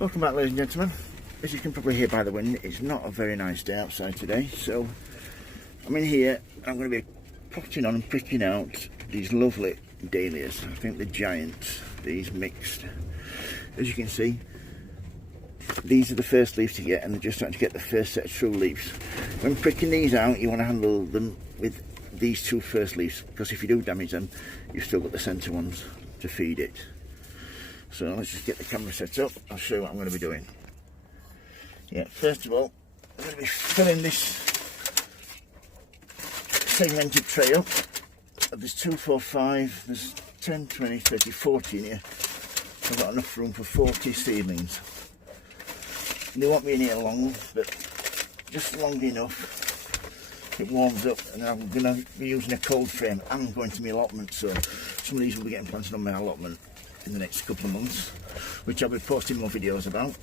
Welcome back, ladies and gentlemen. As you can probably hear by the wind, it's not a very nice day outside today, so I'm in here. I'm going to be potting on and picking out these lovely dahlias. I think the giants, these mixed. As you can see, these are the first leaves to get, and they're just starting to get the first set of true leaves. When picking these out, you want to handle them with these two first leaves, because if you do damage them, you've still got the centre ones to feed it. So let's just get the camera set up. I'll show you what I'm going to be doing. Yeah, first of all, I'm going to be filling this segmented tray up. There's 2, 4, 5, there's 10, 20, 30, 40 in here. I've got enough room for 40 seedlings. They won't be in here long, but just long enough. It warms up, and I'm going to be using a cold frame and going to my allotment, so some of these will be getting planted on my allotment in the next couple of months, which I'll be posting more videos about.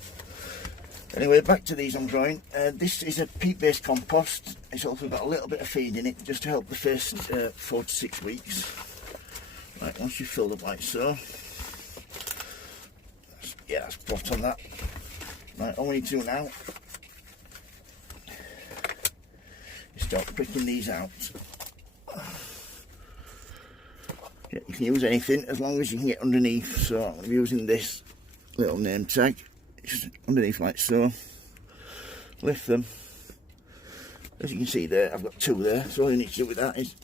Anyway, back to these I'm growing. This is a peat-based compost. It's also got a little bit of feed in it, just to help the first 4 to 6 weeks. Right, once you've filled up like so, yeah, that's plot on that. Right, all we need to do now is start pricking these out. Yeah, you can use anything as long as you can get underneath, so I'm going to be using this little name tag, just underneath like so. Lift them. As you can see there, I've got 2 there, so all you need to do with that is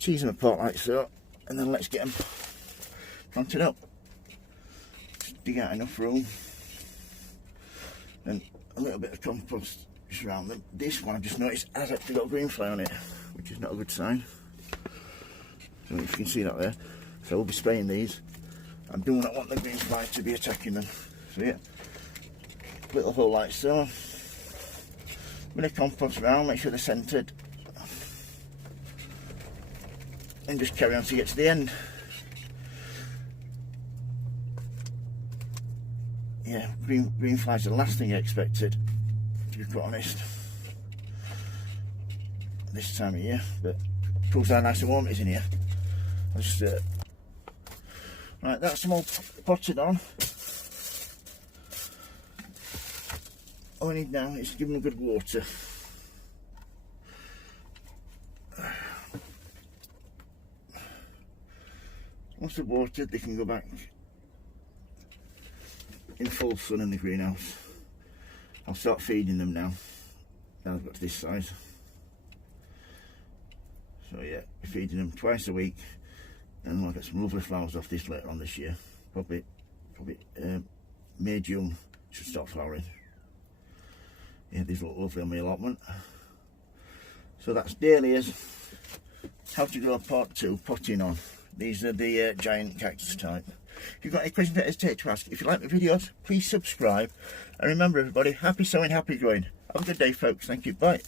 tease them apart like so, and then let's get them planted up. Just dig out enough room, and a little bit of compost just around them. This one I just noticed has actually got green fly on it, which is not a good sign. So if you can see that there, so we'll be spraying these. I do not want the green fly to be attacking them. So yeah, little hole like so. Bit of compost around, make sure they're centred, and just carry on to get to the end. Yeah, green flies are the last thing I expected, to be quite honest, this time of year, but proves how nice and warm it is in here. I'll just, right, that's them all potted on. All I need now is to give them a good water. Once they're watered, they can go back in full sun in the greenhouse. I'll start feeding them now. Now they've got to this size. So yeah, feeding them twice a week, and I'll get some lovely flowers off this later on this year. Probably May, June should start flowering. Yeah, these look lovely on my allotment. So that's dahlias. How to grow part 2, potting on. These are the giant cactus type. If you've got any questions, don't hesitate to ask. If you like my videos, please subscribe. And remember everybody, happy sowing, happy growing. Have a good day folks. Thank you. Bye.